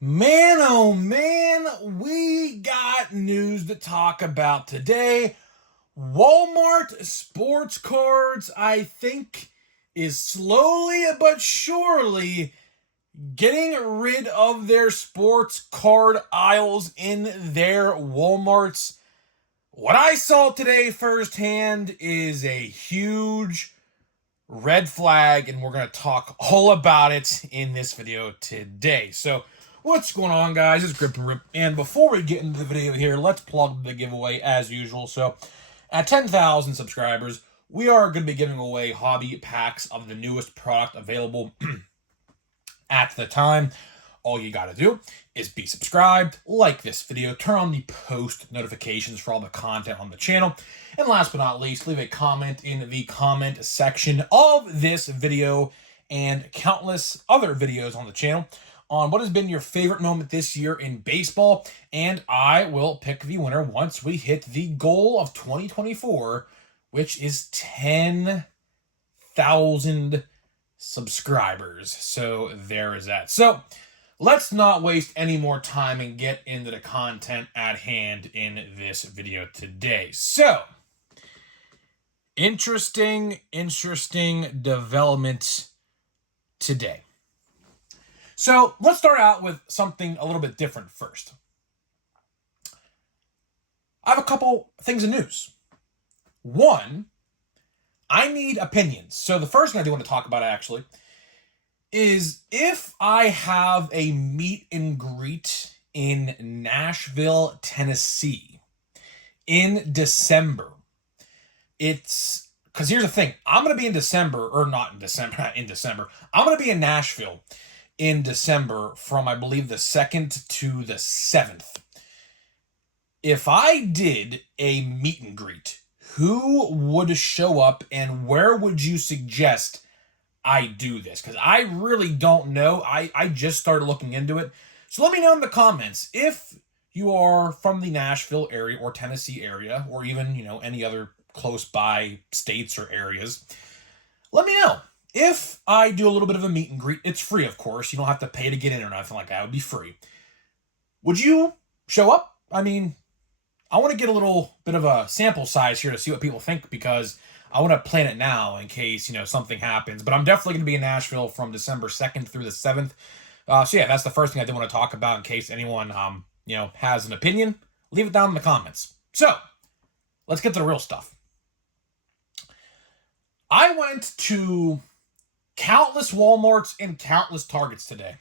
Man, oh man, we got news to talk about today. Walmart Sports Cards, I think, is slowly but surely getting rid of their sports card aisles in their Walmarts. What I saw today firsthand is a huge red flag, and we're going to talk all about it in this video today. So, what's going on, guys? It's Grip and Rip, and before we get into the video here, let's plug the giveaway as usual. So, at 10,000 subscribers, we are going to be giving away hobby packs of the newest product available at the time. All you gotta do is be subscribed, like this video, turn on the post notifications for all the content on the channel, and last but not least, leave a comment in the comment section of this video and countless other videos on the channel on what has been your favorite moment this year in baseball, and I will pick the winner once we hit the goal of 2024, which is 10,000 subscribers. So there is that. So let's not waste any more time and get into the content at hand in this video today. So, interesting development today. So, let's start out with something a little bit different first. I have a couple things of news. One, I need opinions. So the first thing I do want to talk about actually is if I have a meet and greet in Nashville, Tennessee in December. It's because here's the thing. I'm going to be in December, or not in December. I'm going to be in Nashville in December from, I believe, the 2nd to the 7th. If I did a meet and greet, who would show up and where would you suggest I do this? Because I really don't know. I just started looking into it. So let me know in the comments if you are from the Nashville area or Tennessee area or even, any other close by states or areas. Let me know. If I do a little bit of a meet and greet, it's free, of course. You don't have to pay to get in or nothing like that. It would be free. Would you show up? I mean, I want to get a little bit of a sample size here to see what people think because I want to plan it now in case, something happens. But I'm definitely going to be in Nashville from December 2nd through the 7th. So yeah, that's the first thing I did want to talk about in case anyone, has an opinion. Leave it down in the comments. So, let's get to the real stuff. I went to countless Walmarts and countless Targets today.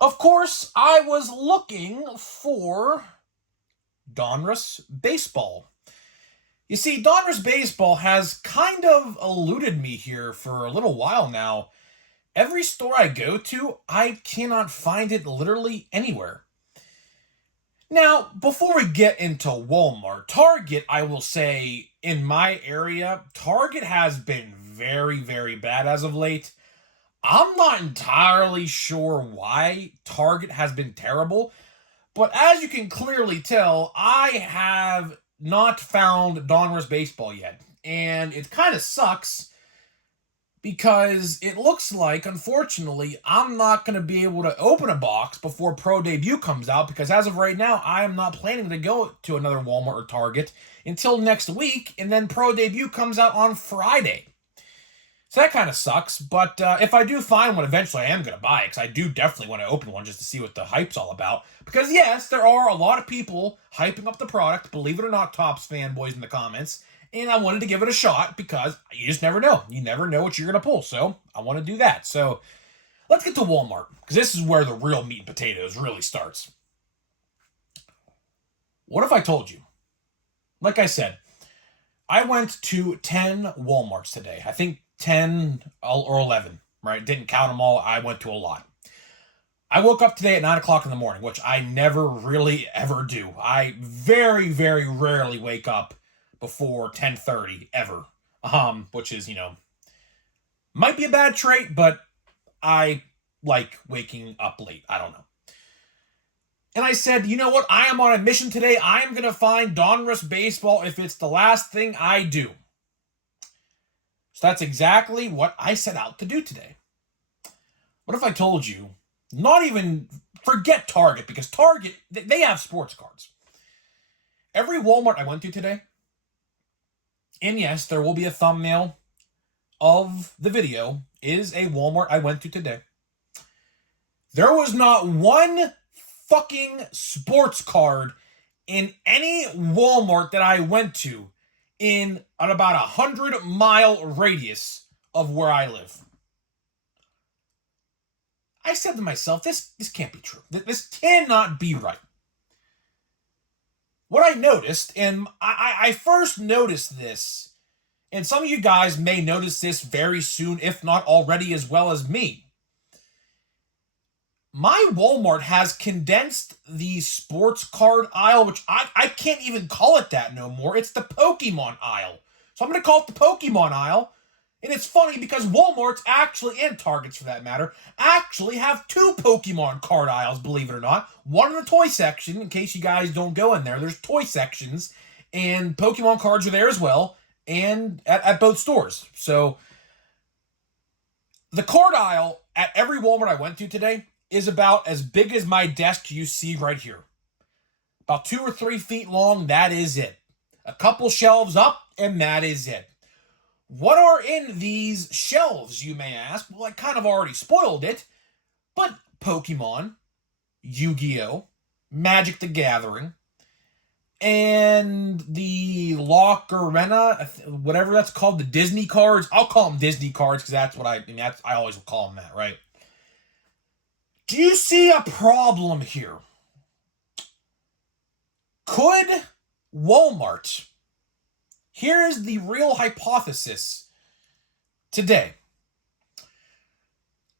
Of course, I was looking for Donruss Baseball. You see, Donruss Baseball has kind of eluded me here for a little while now. Every store I go to, I cannot find it literally anywhere. Now, before we get into Walmart, Target, I will say, in my area, Target has been very, very bad as of late. I'm not entirely sure why Target has been terrible, but as you can clearly tell, I have not found Donruss Baseball yet. And it kind of sucks because it looks like, unfortunately, I'm not going to be able to open a box before Pro Debut comes out because as of right now, I am not planning to go to another Walmart or Target until next week, and then Pro Debut comes out on Friday. So that kind of sucks, but if I do find one eventually, I am going to buy it, because I do definitely want to open one just to see what the hype's all about. Because yes, there are a lot of people hyping up the product, believe it or not, Topps fanboys in the comments, and I wanted to give it a shot because you just never know. You never know what you're going to pull, so I want to do that. So let's get to Walmart, because this is where the real meat and potatoes really starts. What if I told you? Like I said, I went to 10 Walmarts today. I think 10 or 11, right? Didn't count them all. I went to a lot. I woke up today at 9 o'clock in the morning, which I never really ever do. I very, very rarely wake up before 10:30 ever. Which is, might be a bad trait, but I like waking up late. I don't know. And I said, you know what? I am on a mission today. I am going to find Donruss Baseball if it's the last thing I do. So that's exactly what I set out to do today. What if I told you Not even, forget Target, because Target, they have sports cards. Every Walmart I went to today, and yes, there will be a thumbnail of the video, is a Walmart I went to today. There was not one fucking sports card in any Walmart that I went to in an about 100-mile radius of where I live. I said to myself, this can't be true. This cannot be right. What I noticed, and I first noticed this, and some of you guys may notice this very soon, if not already as well as me. My Walmart has condensed the sports card aisle, which I can't even call it that no more. It's the Pokemon aisle. So I'm going to call it the Pokemon aisle. And it's funny because Walmart's actually, and Targets for that matter, actually have two Pokemon card aisles, believe it or not. One in the toy section, in case you guys don't go in there. There's toy sections, and Pokemon cards are there as well, and at both stores. So the card aisle at every Walmart I went to today is about as big as my desk you see right here. About 2 or 3 feet long, that is it. A couple shelves up, and that is it. What are in these shelves, you may ask? Well, I kind of already spoiled it, but Pokemon, Yu-Gi-Oh!, Magic the Gathering, and the Locarena, whatever that's called, the Disney cards. I'll call them Disney cards because that's what I always will call them that, right? Do you see a problem here? Could Walmart, here is the real hypothesis today,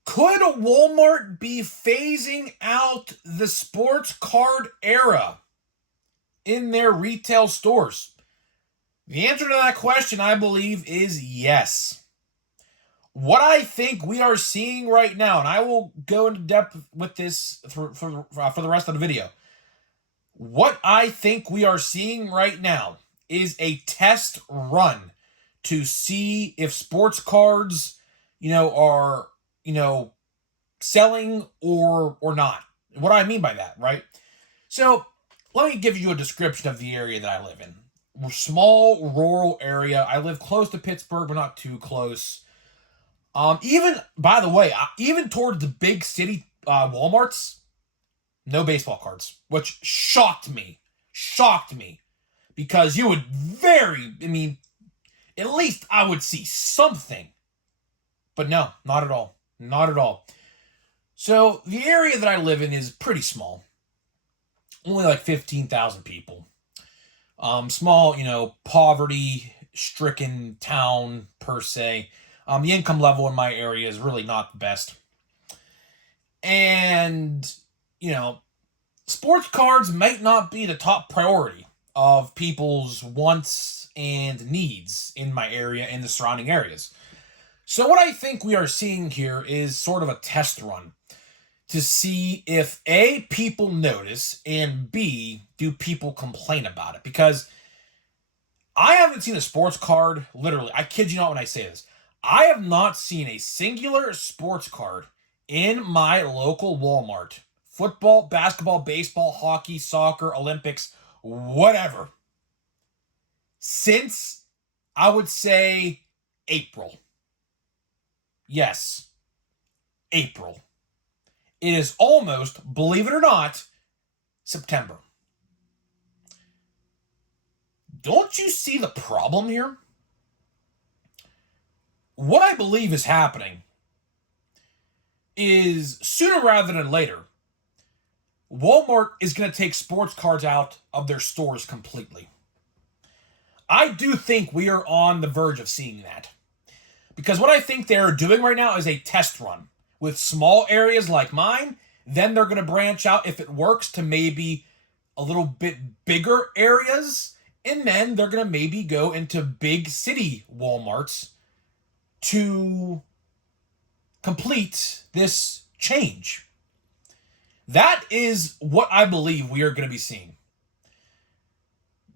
could Walmart be phasing out the sports card era in their retail stores? The answer to that question, I believe, is yes. What I think we are seeing right now, and I will go into depth with this for the rest of the video. What I think we are seeing right now is a test run to see if sports cards, are, selling or not. What do I mean by that, right? So let me give you a description of the area that I live in. We're a small rural area. I live close to Pittsburgh, but not too close. Even, by the way, even towards the big city Walmarts, no baseball cards, which shocked me, because you would at least I would see something, but no, not at all. So the area that I live in is pretty small, only like 15,000 people. Small, poverty-stricken town per se. The income level in my area is really not the best. And, sports cards might not be the top priority of people's wants and needs in my area and the surrounding areas. So what I think we are seeing here is sort of a test run to see if A, people notice, and B, do people complain about it? Because I haven't seen a sports card, literally, I kid you not when I say this, I have not seen a singular sports card in my local Walmart. Football, basketball, baseball, hockey, soccer, Olympics, whatever. Since, I would say, April. Yes, April. It is almost, believe it or not, September. Don't you see the problem here? What I believe is happening is sooner rather than later, Walmart is going to take sports cards out of their stores completely. I do think we are on the verge of seeing that. Because what I think they're doing right now is a test run with small areas like mine. Then they're going to branch out, if it works, to maybe a little bit bigger areas. And then they're going to maybe go into big city Walmarts to complete this change. That is what I believe we are going to be seeing.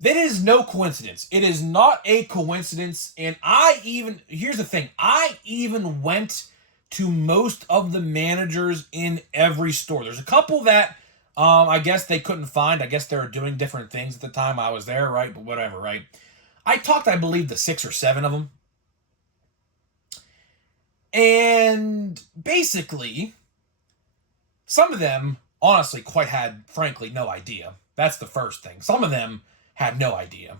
That is no coincidence. It is not a coincidence. And here's the thing, I even went to most of the managers in every store. There's a couple that I guess they couldn't find. I guess they were doing different things at the time I was there, right? But whatever, right? I talked, I believe, to 6 or 7 of them. And basically, some of them honestly quite had, frankly, no idea. That's the first thing. Some of them had no idea.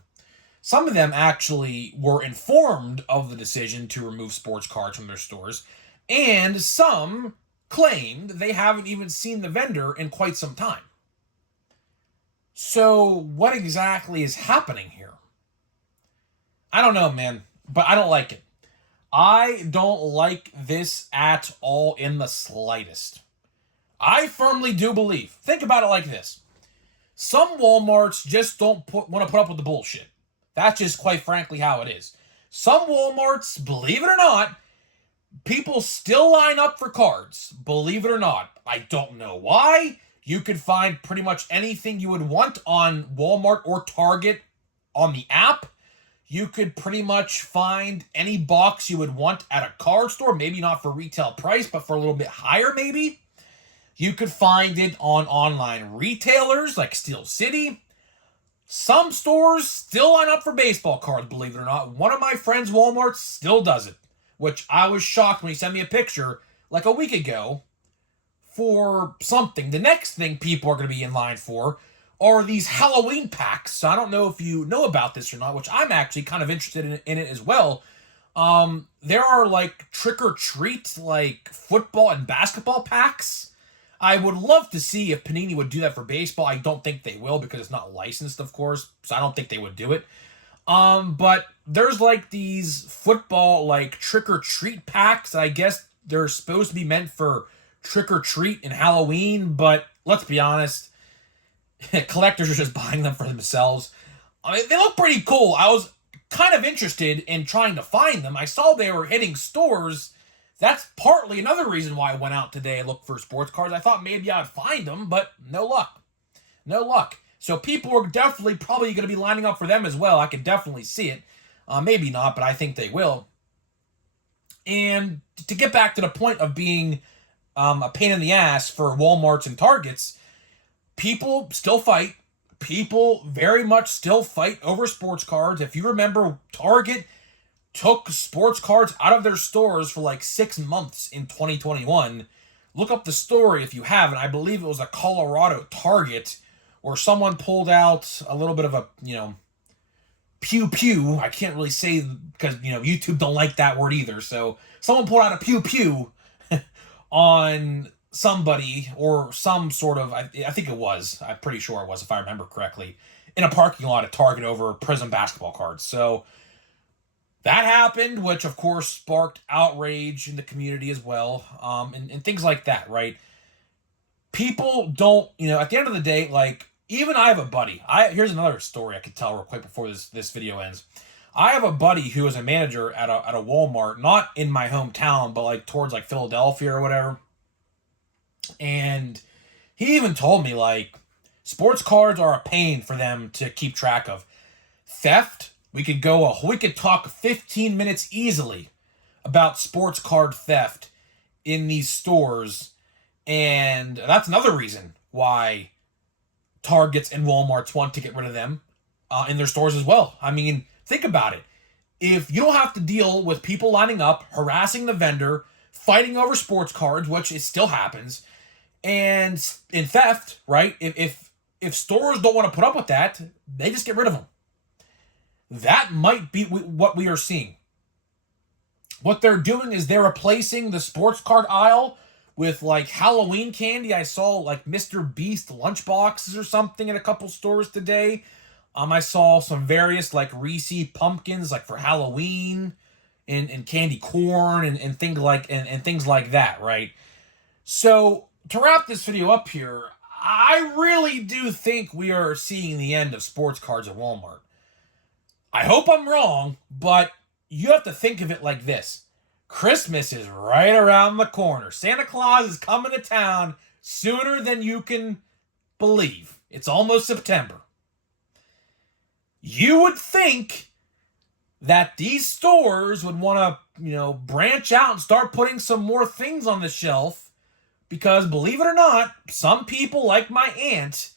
Some of them actually were informed of the decision to remove sports cards from their stores, and some claimed they haven't even seen the vendor in quite some time. So, what exactly is happening here? I don't know, man, but I don't like it. I don't like this at all in the slightest. I firmly do believe, think about it like this. Some Walmarts just don't want to put up with the bullshit. That's just quite frankly how it is. Some Walmarts, believe it or not, people still line up for cards. Believe it or not. I don't know why. You could find pretty much anything you would want on Walmart or Target on the app. You could pretty much find any box you would want at a card store. Maybe not for retail price, but for a little bit higher maybe. You could find it on online retailers like Steel City. Some stores still line up for baseball cards, believe it or not. One of my friends' Walmart still does it, which I was shocked when he sent me a picture like a week ago for something. The next thing people are going to be in line for are these Halloween packs. So I don't know if you know about this or not, which I'm actually kind of interested in it as well. There are like trick-or-treat, like football and basketball packs. I would love to see if Panini would do that for baseball. I don't think they will because it's not licensed, of course. So I don't think they would do it. But there's like these football like trick-or-treat packs. I guess they're supposed to be meant for trick-or-treat and Halloween. But let's be honest, collectors are just buying them for themselves. I mean, they look pretty cool. I was kind of interested in trying to find them. I saw they were hitting stores. That's partly another reason why I went out today and looked for sports cards. I thought maybe I'd find them, but no luck. No luck. So people are definitely probably going to be lining up for them as well. I can definitely see it. Maybe not, but I think they will. And to get back to the point of being a pain in the ass for Walmarts and Targets, people still fight. People very much still fight over sports cards. If you remember, Target took sports cards out of their stores for like 6 months in 2021. Look up the story if you haven't. I believe it was a Colorado Target where someone pulled out a little bit of a, pew. I can't really say because, YouTube don't like that word either. So someone pulled out a pew on somebody or some sort of, I think it was, I'm pretty sure it was, if I remember correctly, in a parking lot at Target over Prism basketball cards. So that happened, which of course sparked outrage in the community as well, and things like that, right? People don't, at the end of the day, like, even I have a buddy. Here's another story I could tell real quick before this video ends. I have a buddy who is a manager at a Walmart, not in my hometown, but like towards like Philadelphia or whatever. And he even told me like sports cards are a pain for them to keep track of. Theft, we could talk 15 minutes easily about sports card theft in these stores. And that's another reason why Targets and Walmarts want to get rid of them in their stores as well. I mean, think about it. If you don't have to deal with people lining up, harassing the vendor, fighting over sports cards, which it still happens, and in theft, right? If stores don't want to put up with that, they just get rid of them. That might be what we are seeing. What they're doing is they're replacing the sports card aisle with like Halloween candy. I saw like Mr. Beast lunchboxes or something in a couple stores today. I saw some various like Reese pumpkins like for Halloween and candy corn and things like that, right? So to wrap this video up here, I really do think we are seeing the end of sports cards at Walmart. I hope I'm wrong, but you have to think of it like this. Christmas is right around the corner. Santa Claus is coming to town sooner than you can believe. It's almost September. You would think that these stores would want to, branch out and start putting some more things on the shelf, because believe it or not, some people like my aunt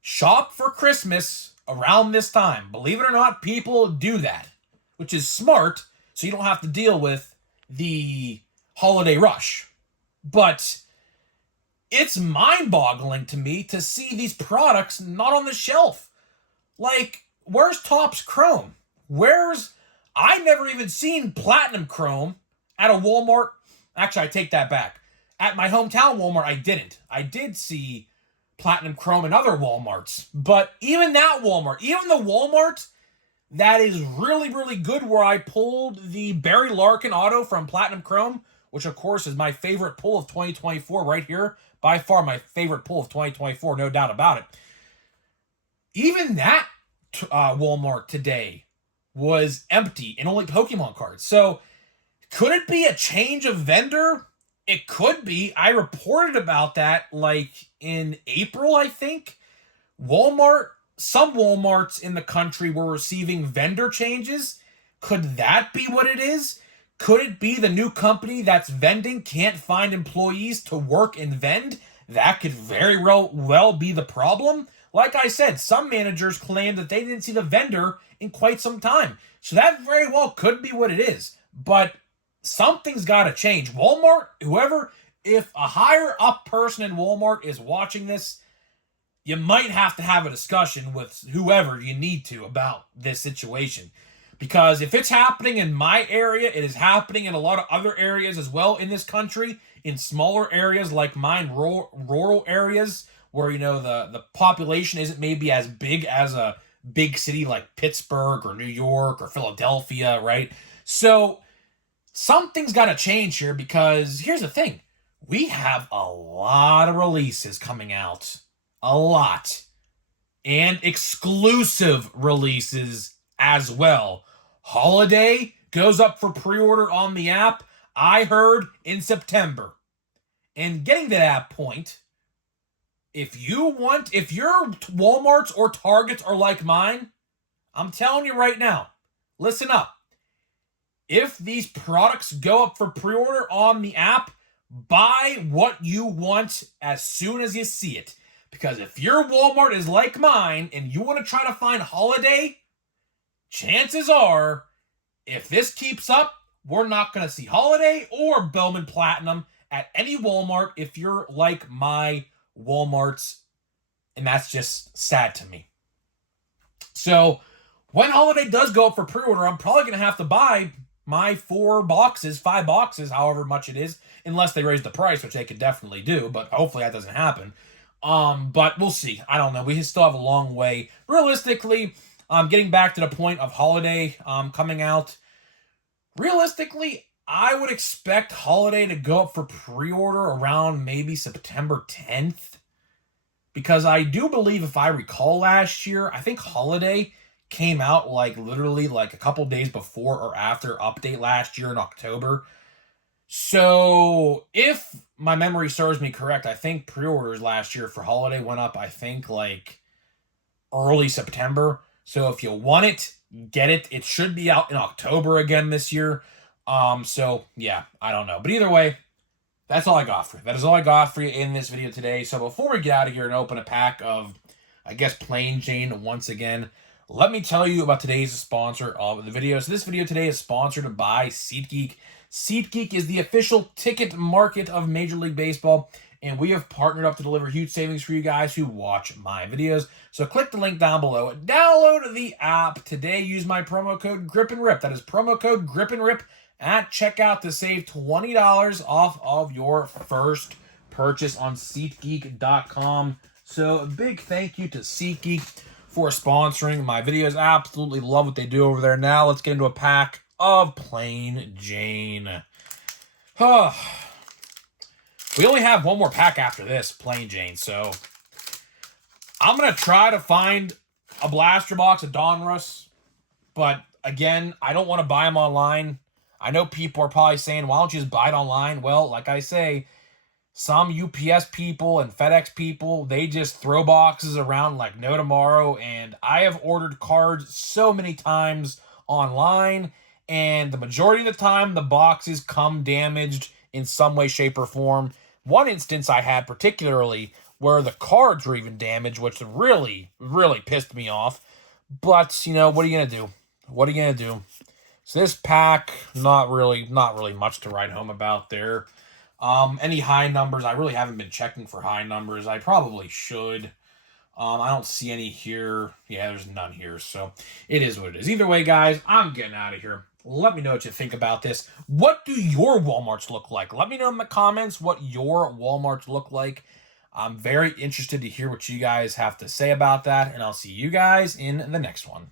shop for Christmas around this time. Believe it or not, people do that, which is smart, so you don't have to deal with the holiday rush. But it's mind-boggling to me to see these products not on the shelf. Like, where's Topps Chrome? I never even seen Platinum Chrome at a Walmart. Actually, I take that back. At my hometown Walmart, I didn't. I did see Platinum Chrome in other Walmarts. But even that Walmart, even the Walmart that is really, really good, where I pulled the Barry Larkin auto from Platinum Chrome, which of course is my favorite pull of 2024 right here. By far my favorite pull of 2024, no doubt about it. Even that Walmart today was empty and only Pokemon cards. So could it be a change of vendor? It could be. I reported about that like in April, I think. Some Walmarts in the country were receiving vendor changes. Could that be what it is? Could it be the new company that's vending can't find employees to work and vend? That could very well be the problem. Like I said, some managers claim that they didn't see the vendor in quite some time. So that very well could be what it is. But something's got to change. Walmart, if a higher up person in Walmart is watching this, you might have to have a discussion with whoever you need to about this situation. Because if it's happening in my area, it is happening in a lot of other areas as well in this country, in smaller areas like mine, rural areas, where, the population isn't maybe as big as a big city like Pittsburgh or New York or Philadelphia, right? So something's got to change here, because here's the thing. We have a lot of releases coming out. A lot. And exclusive releases as well. Holiday goes up for pre-order on the app, I heard, in September. And getting to that point, if your Walmarts or Targets are like mine, I'm telling you right now, listen up. If these products go up for pre-order on the app, buy what you want as soon as you see it. Because if your Walmart is like mine and you want to try to find holiday, chances are, if this keeps up, we're not going to see holiday or Bowman Platinum at any Walmart if you're like my Walmarts. And that's just sad to me. So when holiday does go up for pre-order, I'm probably going to have to buy my 5 boxes, however much it is, unless they raise the price, which they could definitely do, but hopefully that doesn't happen. But we'll see. I don't know. We still have a long way. Realistically, getting back to the point of holiday coming out, realistically, I would expect holiday to go up for pre-order around maybe September 10th. Because I do believe, if I recall last year, I think holiday came out literally a couple days before or after update last year in October. So if my memory serves me correct, I think pre-orders last year for holiday went up, I think early September. So if you want it, get it. It should be out in October again this year. So yeah, I don't know. But either way, that's all I got for you. That is all I got for you in this video today. So before we get out of here and open a pack of, I guess, Plain Jane once again, let me tell you about today's sponsor of the video. So this video today is sponsored by SeatGeek. SeatGeek is the official ticket market of Major League Baseball, and we have partnered up to deliver huge savings for you guys who watch my videos. So click the link down below. Download the app today. Use my promo code GRIPANDRIP. That is promo code GRIPANDRIP at checkout to save $20 off of your first purchase on SeatGeek.com. So a big thank you to SeatGeek for sponsoring my videos. Absolutely love what they do over there. Now let's get into a pack of Plain Jane. We only have one more pack after this, Plain Jane, so I'm going to try to find a blaster box of Donruss, but again, I don't want to buy them online. I know people are probably saying, why don't you just buy it online? Well, like I say, some UPS people and FedEx people, they just throw boxes around like no tomorrow, and I have ordered cards so many times online, and the majority of the time, the boxes come damaged in some way, shape, or form. One instance I had particularly where the cards were even damaged, which really, really pissed me off. But, you know, what are you going to do? What are you going to do? So this pack, not really much to write home about there. Any high numbers? I really haven't been checking for high numbers. I probably should. I don't see any here. Yeah, there's none here. So it is what it is. Either way, guys, I'm getting out of here. Let me know what you think about this. What do your Walmarts look like? Let me know in the comments what your Walmarts look like. I'm very interested to hear what you guys have to say about that, and I'll see you guys in the next one.